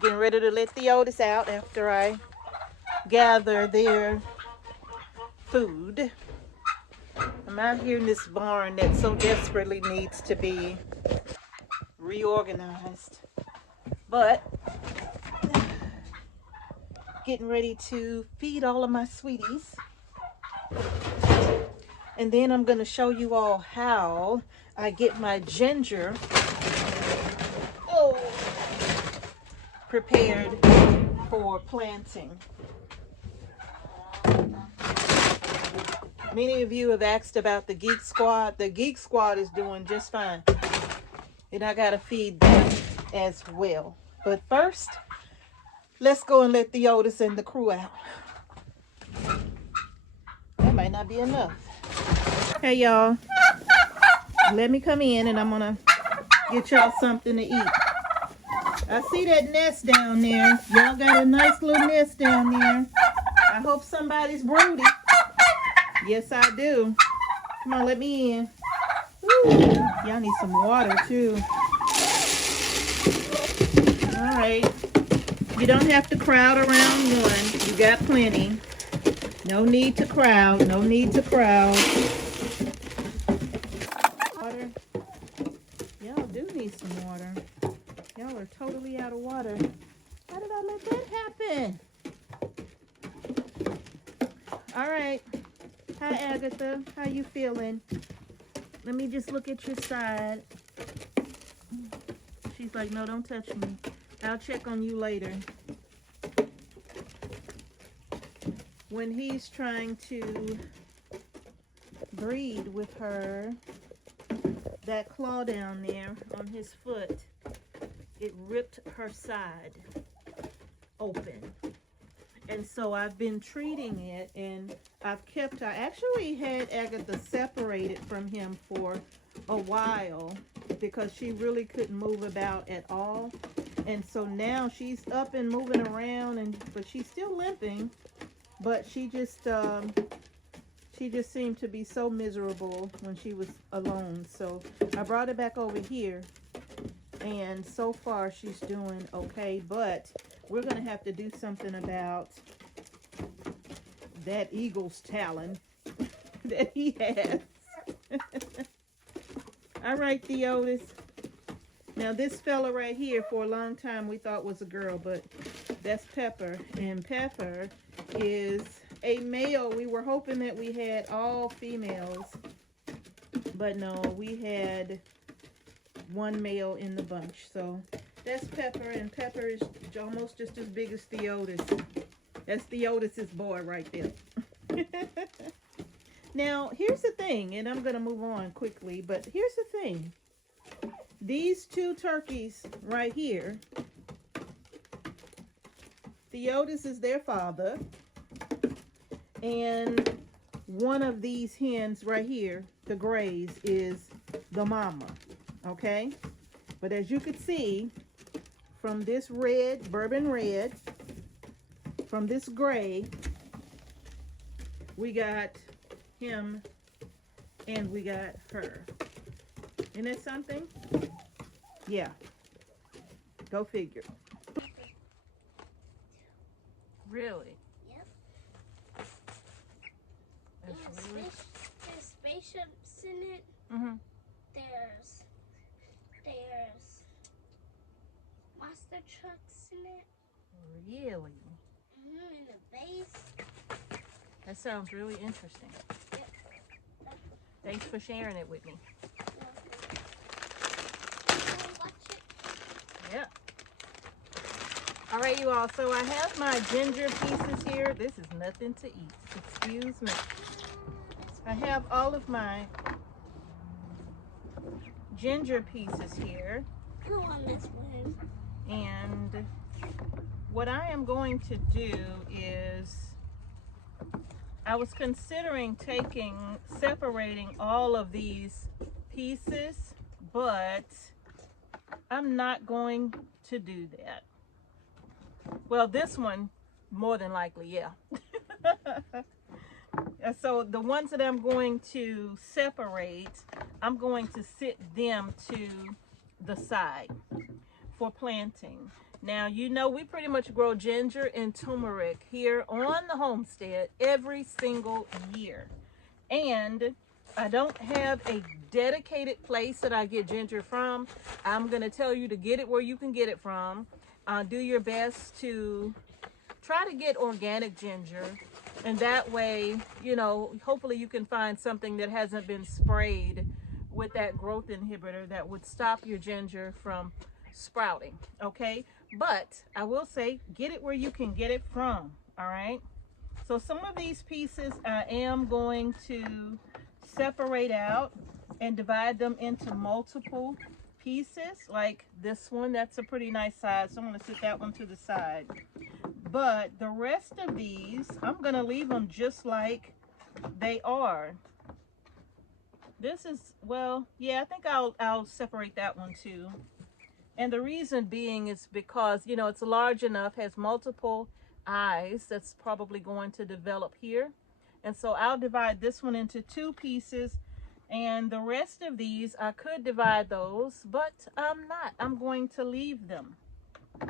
Getting ready to let the Otis out after I gather their food. I'm out here in this barn that so desperately needs to be reorganized. But getting ready to feed all of my sweeties. And then I'm going to show you all how I get my ginger prepared for planting. Many of you have asked about the Geek Squad. The Geek Squad is doing just fine. And I got to feed them as well. But first, let's go and let the Otis and the crew out. That might not be enough. Hey, y'all. Let me come in and I'm going to get y'all something to eat. I see that nest down there. Y'all got a nice little nest down there. I hope somebody's broody. Yes, I do. Come on, let me in. Y'all need some water, too. All right. You don't have to crowd around one. You got plenty. No need to crowd. No need to crowd. Water. Y'all do need some water. Y'all are totally out of water. How did I let that happen? All right. Hi, Agatha. How you feeling? Let me just look at your side. She's like, no, don't touch me. I'll check on you later. When he's trying to breed with her, that claw down there on his foot, it ripped her side open. And so I've been treating it, and I actually had Agatha separated from him for a while because she really couldn't move about at all. And so now she's up and moving around, but she's still limping. But she just seemed to be so miserable when she was alone. So I brought her back over here, and so far she's doing okay. But we're going to have to do something about that eagle's talon that he has. All right, Theotis. Now this fella right here, for a long time we thought was a girl, but that's Pepper. And Pepper is a male. We were hoping that we had all females, but no, we had one male in the bunch. So that's Pepper, and Pepper is almost just as big as Theotis. That's Theotis's boy right there. Now, here's the thing, and I'm going to move on quickly, but here's the thing. These two turkeys right here, Theotis is their father, and one of these hens right here, the grays, is the mama, okay? But as you can see, from this red, bourbon red, from this gray, we got him and we got her. Isn't that something? Yeah. Go figure. Really? Yep. That's really... There's spaceships in it. Mm-hmm. There's monster trucks in it. Really? In the base. That sounds really interesting. Yep. Thanks for sharing it with me. Watch it. Yeah. All right, you all. So I have my ginger pieces here. This is nothing to eat. Excuse me. I have all of my ginger pieces here. Go on this one. And what I am going to do is, I was considering separating all of these pieces, but I'm not going to do that. Well, this one, more than likely, yeah. So the ones that I'm going to separate, I'm going to sit them to the side for planting. Now, you know, we pretty much grow ginger and turmeric here on the homestead every single year. And I don't have a dedicated place that I get ginger from. I'm going to tell you to get it where you can get it from. Do your best to try to get organic ginger. And that way, you know, hopefully you can find something that hasn't been sprayed with that growth inhibitor that would stop your ginger from sprouting, okay? But I will say, get it where you can get it from, all right? So some of these pieces I am going to separate out and divide them into multiple pieces, like this one. That's a pretty nice size, so I'm going to set that one to the side. But the rest of these, I'm going to leave them just like they are. This is, well, yeah, I think I'll separate that one too. And the reason being is because, you know, it's large enough, has multiple eyes that's probably going to develop here. And so I'll divide this one into 2 pieces, and the rest of these I could divide those, but I'm not. I'm going to leave them.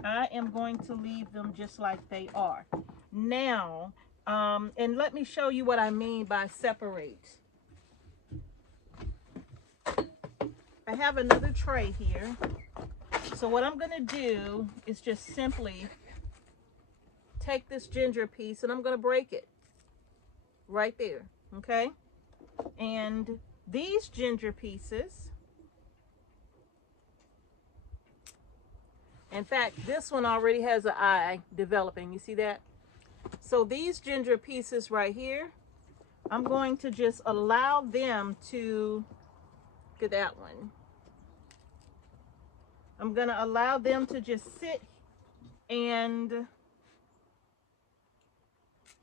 I am going to leave them just like they are. Now, and let me show you what I mean by separate. I have another tray here. So what I'm going to do is just simply take this ginger piece and I'm going to break it right there, okay? And these ginger pieces, in fact, this one already has an eye developing. You see that? So these ginger pieces right here, I'm going to just allow them to, look at that one. I'm going to allow them to just sit and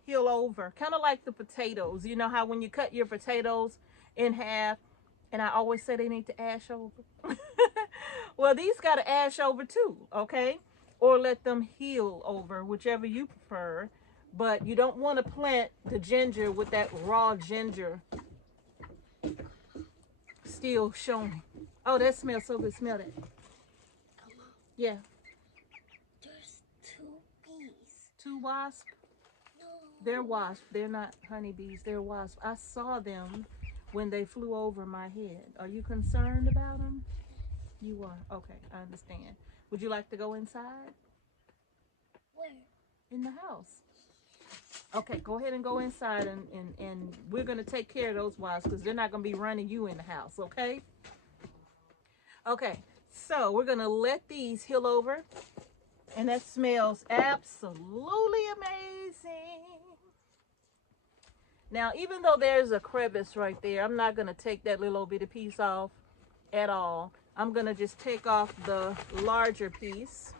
heal over, kind of like the potatoes. You know how when you cut your potatoes in half, and I always say they need to ash over. Well, these got to ash over too, okay? Or let them heal over, whichever you prefer. But you don't want to plant the ginger with that raw ginger still showing. Oh, that smells so good. Smell that. Yeah. There's 2 bees. 2 wasps? No. They're wasps. They're not honeybees. They're wasps. I saw them when they flew over my head. Are you concerned about them? You are. Okay, I understand. Would you like to go inside? Where? In the house. Okay, go ahead and go inside, and we're going to take care of those wasps because they're not going to be running you in the house, okay? Okay, so we're going to let these heal over, and that smells absolutely amazing. Now, even though there's a crevice right there, I'm not going to take that little bitty piece off at all. I'm going to just take off the larger piece,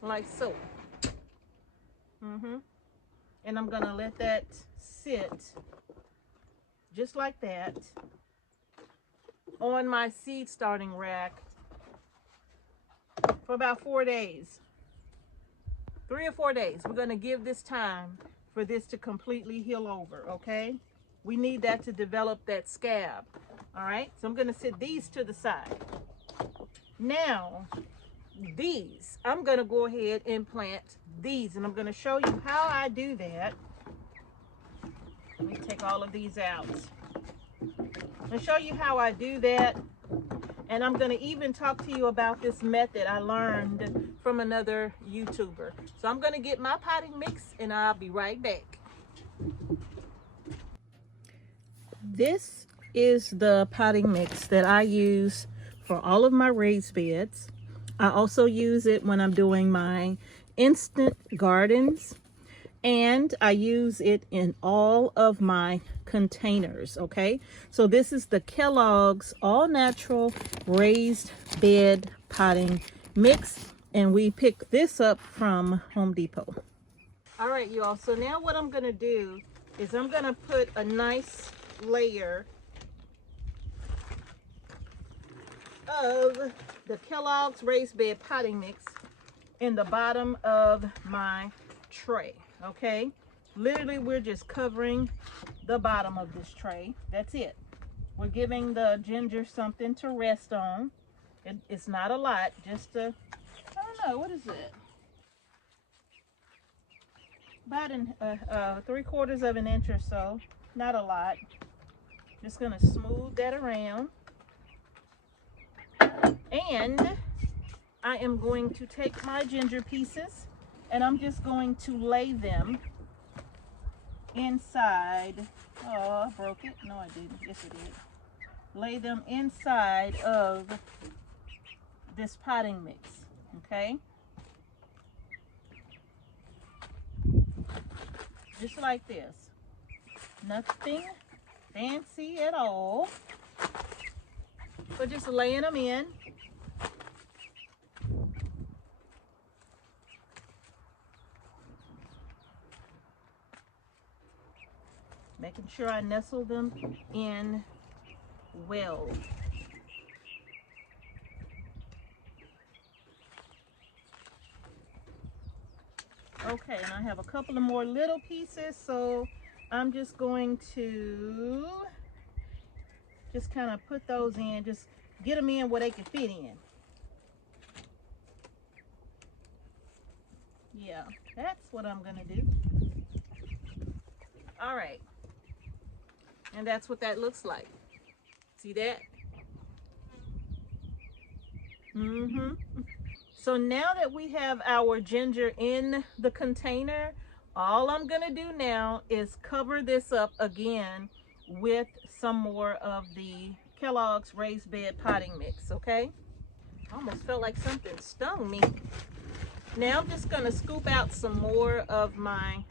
like so. And I'm going to let that sit just like that on my seed starting rack for about 4 days. 3 or 4 days. We're going to give this time for this to completely heal over, okay? We need that to develop that scab. All right, so I'm going to set these to the side. Now, these, I'm going to go ahead and plant these, and I'm going to show you how I do that. Let me take all of these out. I'll show you how I do that, and I'm going to even talk to you about this method I learned from another YouTuber. So I'm going to get my potting mix, and I'll be right back. This is the potting mix that I use for all of my raised beds. I also use it when I'm doing my instant gardens, and I use it in all of my containers, okay? So this is the Kellogg's All Natural Raised Bed Potting Mix, and we picked this up from Home Depot. All right, you all, so now what I'm gonna do is I'm gonna put a nice layer of the Kellogg's Raised Bed Potting Mix in the bottom of my tray, okay? Literally, we're just covering the bottom of this tray. That's it. We're giving the ginger something to rest on. It's not a lot, just to don't know. What is it? About 3/4 of an inch or so. Not a lot. Just gonna smooth that around. And I am going to take my ginger pieces and I'm just going to lay them inside. Oh, I broke it. No, I didn't. Yes, I did. Lay them inside of this potting mix, okay? Just like this. Nothing fancy at all. But just laying them in. Making sure I nestle them in well. Okay, and I have a couple of more little pieces, so I'm just going to just kind of put those in, just get them in where they can fit in. Yeah, that's what I'm gonna do. All right, and that's what that looks like. See that? Mm-hmm. So now that we have our ginger in the container, all I'm gonna do now is cover this up again with some more of the Kellogg's Raised Bed Potting Mix, okay? Almost felt like something stung me. Now I'm just gonna scoop out some more of my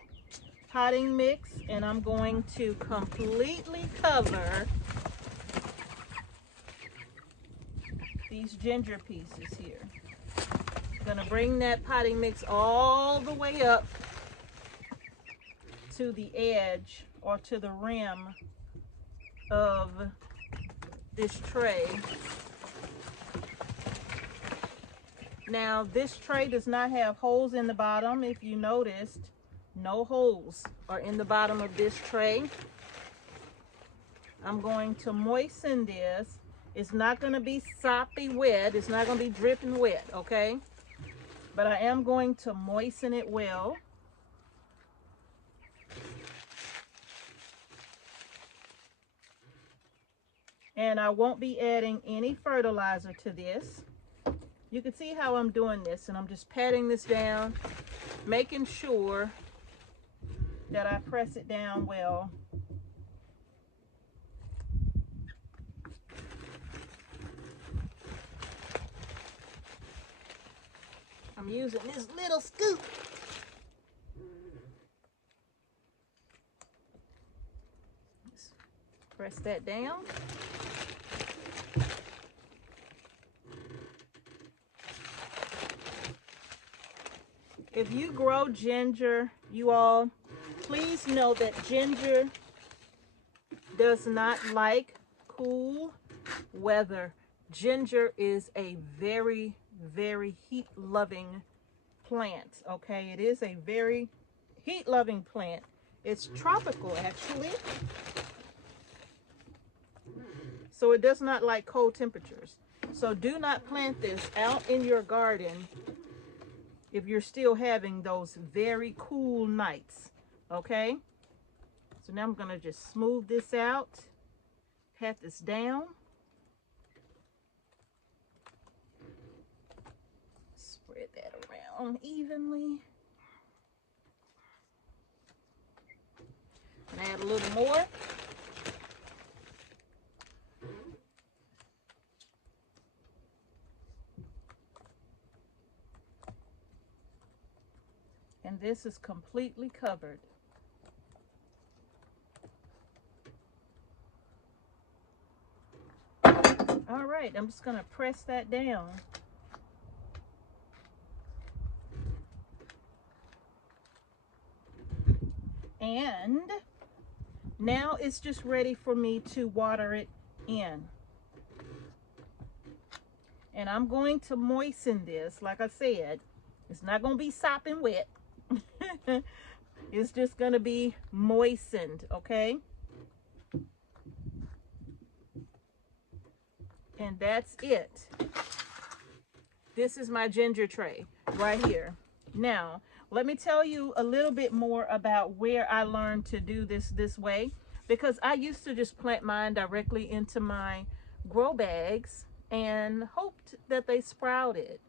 potting mix and I'm going to completely cover these ginger pieces here. Gonna bring that potting mix all the way up to the edge or to the rim of this tray. Now this tray does not have holes in the bottom. If you noticed, no holes are in the bottom of this tray. I'm going to moisten this. It's not going to be soppy wet. It's not going to be dripping wet, okay? But I am going to moisten it well. And I won't be adding any fertilizer to this. You can see how I'm doing this, and I'm just patting this down, making sure that I press it down well. I'm using this little scoop. Just press that down. If you grow ginger, you all, please know that ginger does not like cool weather. Ginger is a very, very heat-loving plant, okay? It is a very heat-loving plant. It's tropical, actually. So it does not like cold temperatures. So do not plant this out in your garden if you're still having those very cool nights, okay? So now I'm gonna just smooth this out, pat this down. Spread that around evenly. And add a little more. And this is completely covered. All right, I'm just gonna press that down. And now it's just ready for me to water it in. And I'm going to moisten this, like I said. It's not gonna be sopping wet. It's just gonna be moistened, okay? And that's it. This is my ginger tray. right here. Now, let me tell you a little bit more about where I learned to do this way, because I used to just plant mine directly into my grow bags and hoped that they sprouted.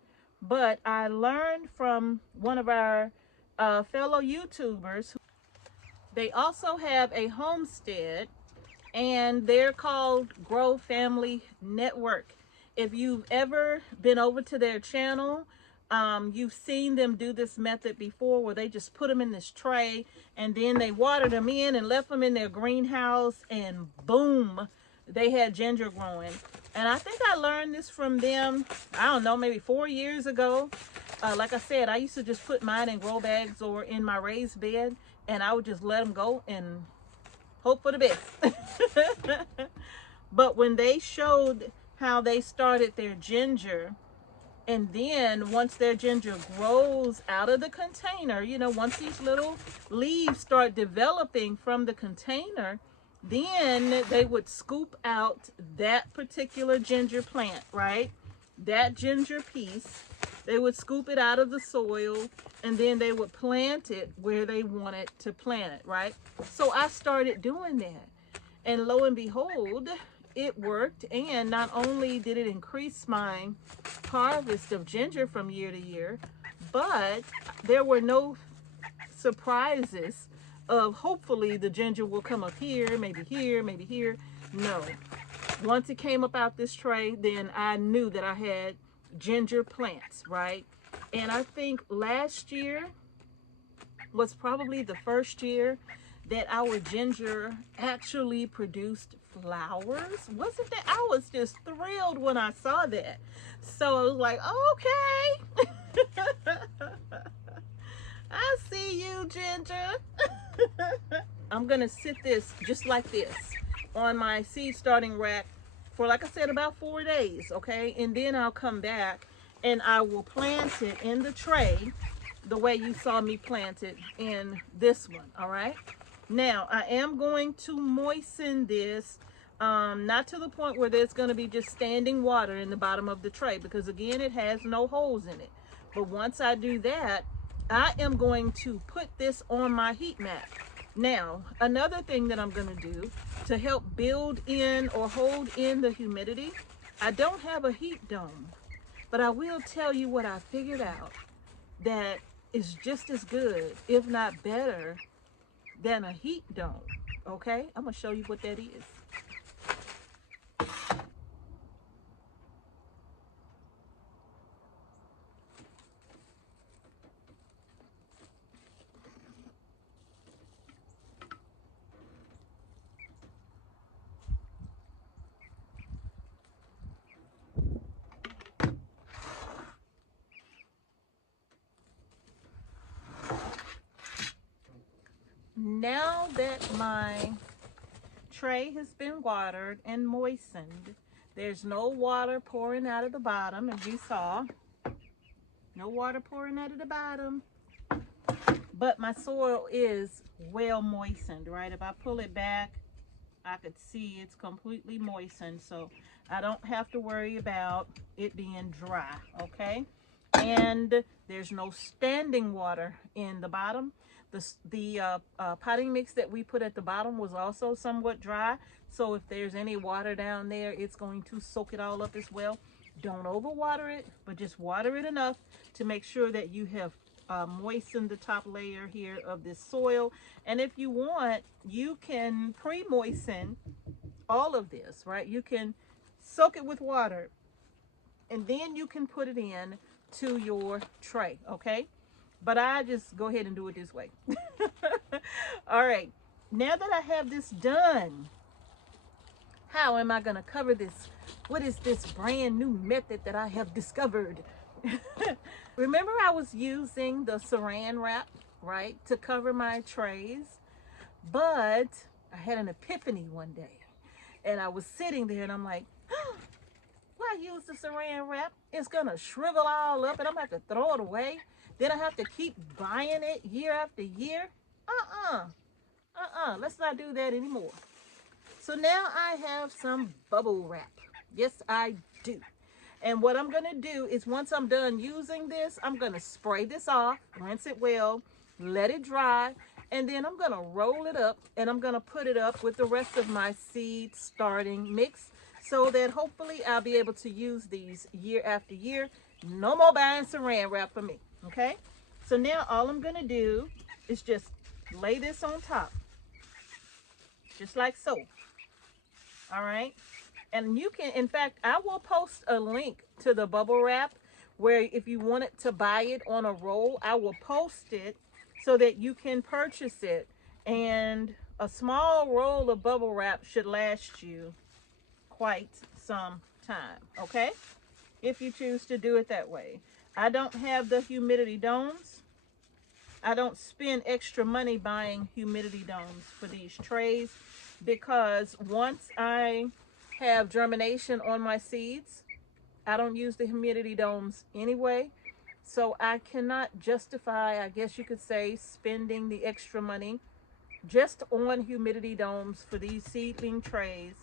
But I learned from one of our fellow YouTubers. They also have a homestead, and they're called Grow Family Network. If you've ever been over to their channel, you've seen them do this method before, where they just put them in this tray and then they watered them in and left them in their greenhouse, and boom, they had ginger growing. And I think I learned this from them, I don't know, maybe 4 years ago. Like I said, I used to just put mine in grow bags or in my raised bed, and I would just let them go and hope for the best. But when they showed how they started their ginger, and then once their ginger grows out of the container, you know, once these little leaves start developing from the container, then they would scoop out that particular ginger plant, right? That ginger piece, they would scoop it out of the soil, and then they would plant it where they wanted to plant it, right? So I started doing that, and lo and behold, it worked. And not only did it increase my harvest of ginger from year to year, but there were no surprises of hopefully the ginger will come up here, maybe here, maybe here. No. Once it came up out this tray, then I knew that I had ginger plants, right? And I think last year was probably the first year that our ginger actually produced flowers. Wasn't that? I was just thrilled when I saw that. So I was like, okay. I see you, ginger. I'm gonna sit this just like this on my seed starting rack for, like I said, about 4 days, okay? And then I'll come back and I will plant it in the tray the way you saw me plant it in this one, all right? Now, I am going to moisten this, not to the point where there's going to be just standing water in the bottom of the tray, because again, it has no holes in it. But once I do that, I am going to put this on my heat mat. Now, another thing that I'm going to do to help build in or hold in the humidity, I don't have a heat dome, but I will tell you what I figured out that is just as good, if not better, than a heat dome. Okay, I'm gonna show you what that is. Now that my tray has been watered and moistened, there's no water pouring out of the bottom, as you saw. No water pouring out of the bottom. But my soil is well moistened, right? If I pull it back, I could see it's completely moistened, so I don't have to worry about it being dry, okay? And there's no standing water in the bottom. The potting mix that we put at the bottom was also somewhat dry, so if there's any water down there, it's going to soak it all up as well. Don't overwater it, but just water it enough to make sure that you have moistened the top layer here of this soil. And if you want, you can pre-moisten all of this, right? You can soak it with water, and then you can put it in to your tray, okay? But I just go ahead and do it this way. All right, now that I have this done, how am I gonna cover this? What is this brand new method that I have discovered? Remember, I was using the saran wrap, right, to cover my trays, but I had an epiphany one day, and I was sitting there and I'm like, why use the saran wrap? It's gonna shrivel all up and I'm gonna have to throw it away. Then I have to keep buying it year after year. Let's not do that anymore. So now I have some bubble wrap. Yes, I do. And what I'm going to do is once I'm done using this, I'm going to spray this off, rinse it well, let it dry, and then I'm going to roll it up and I'm going to put it up with the rest of my seed starting mix so that hopefully I'll be able to use these year after year. No more buying saran wrap for me, okay? So now all I'm going to do is just lay this on top, just like so. All right. And you can, in fact, I will post a link to the bubble wrap where if you wanted to buy it on a roll, I will post it so that you can purchase it. And a small roll of bubble wrap should last you quite some time, okay? If you choose to do it that way. I don't have the humidity domes. I don't spend extra money buying humidity domes for these trays because once I have germination on my seeds, I don't use the humidity domes anyway. So I cannot justify, I guess you could say, spending the extra money just on humidity domes for these seedling trays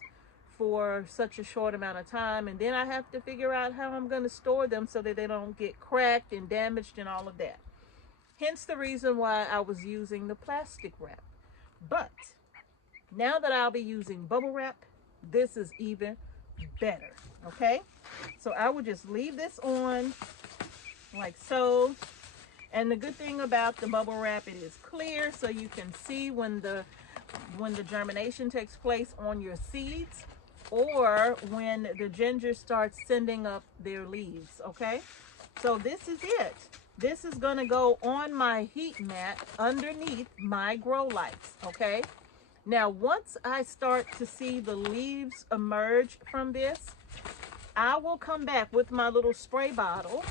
for such a short amount of time. And then I have to figure out how I'm going to store them so that they don't get cracked and damaged and all of that. Hence the reason why I was using the plastic wrap. But now that I'll be using bubble wrap, this is even better, okay? So I would just leave this on like so. And the good thing about the bubble wrap, it is clear so you can see when the germination takes place on your seeds or when the ginger starts sending up their leaves, okay? So this is it. This is going to go on my heat mat underneath my grow lights, okay? Now, once I start to see the leaves emerge from this, I will come back with my little spray bottle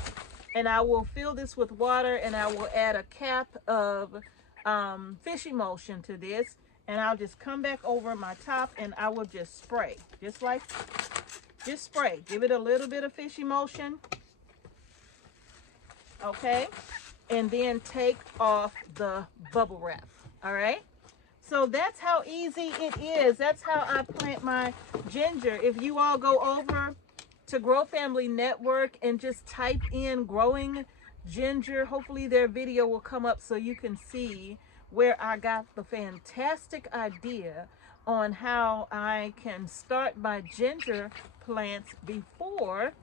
and I will fill this with water and I will add a cap of fish emulsion to this, and I'll just come back over my top and I will just spray, just spray. Give it a little bit of fish emulsion, okay? And then take off the bubble wrap, all right? So that's how easy it is. That's how I plant my ginger. If you all go over to Grow Family Network and just type in growing ginger, hopefully their video will come up so you can see where I got the fantastic idea on how I can start my ginger plants before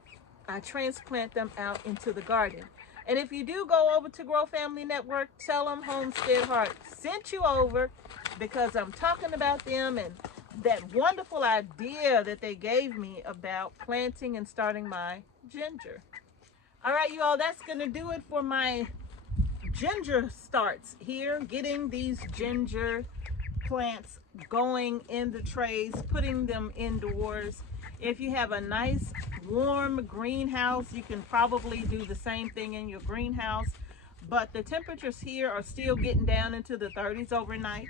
I transplant them out into the garden. And if you do go over to Grow Family Network, tell them Homestead Heart sent you over because I'm talking about them and that wonderful idea that they gave me about planting and starting my ginger. All right, you all, that's going to do it for my ginger starts here, getting these ginger plants going in the trays, putting them indoors. If you have a nice warm greenhouse, you can probably do the same thing in your greenhouse, but the temperatures here are still getting down into the 30s overnight.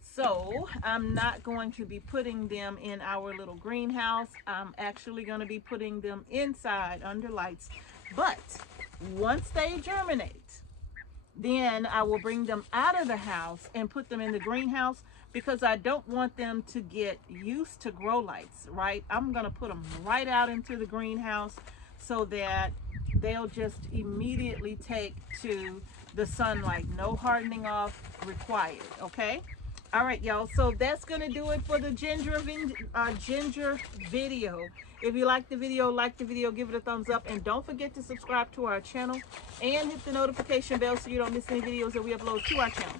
So I'm not going to be putting them in our little greenhouse. I'm actually going to be putting them inside under lights. But once they germinate, then I will bring them out of the house and put them in the greenhouse because I don't want them to get used to grow lights, right? I'm going to put them right out into the greenhouse so that they'll just immediately take to the sunlight. No hardening off required, okay? All right, y'all, so that's going to do it for the ginger video. If you like the video, give it a thumbs up, and don't forget to subscribe to our channel and hit the notification bell so you don't miss any videos that we upload to our channel.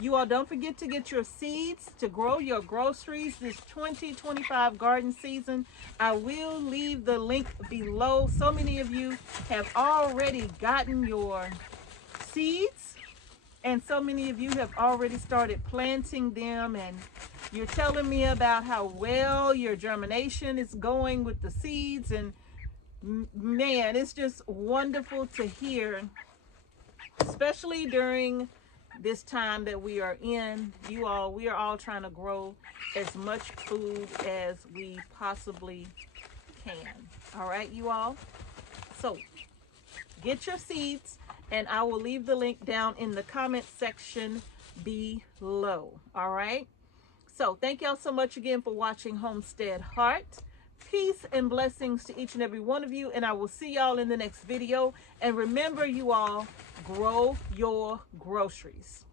You all don't forget to get your seeds to grow your groceries this 2025 garden season. I will leave the link below. So many of you have already gotten your seeds, and so many of you have already started planting them, and you're telling me about how well your germination is going with the seeds. And man, it's just wonderful to hear, especially during this time that we are in. We are all trying to grow as much food as we possibly can. All right, you all? So get your seeds, and I will leave the link down in the comment section below. All right? So thank y'all so much again for watching Homestead Heart. peace and blessings to each and every one of you, and I will see y'all in the next video. And remember, you all, grow your groceries.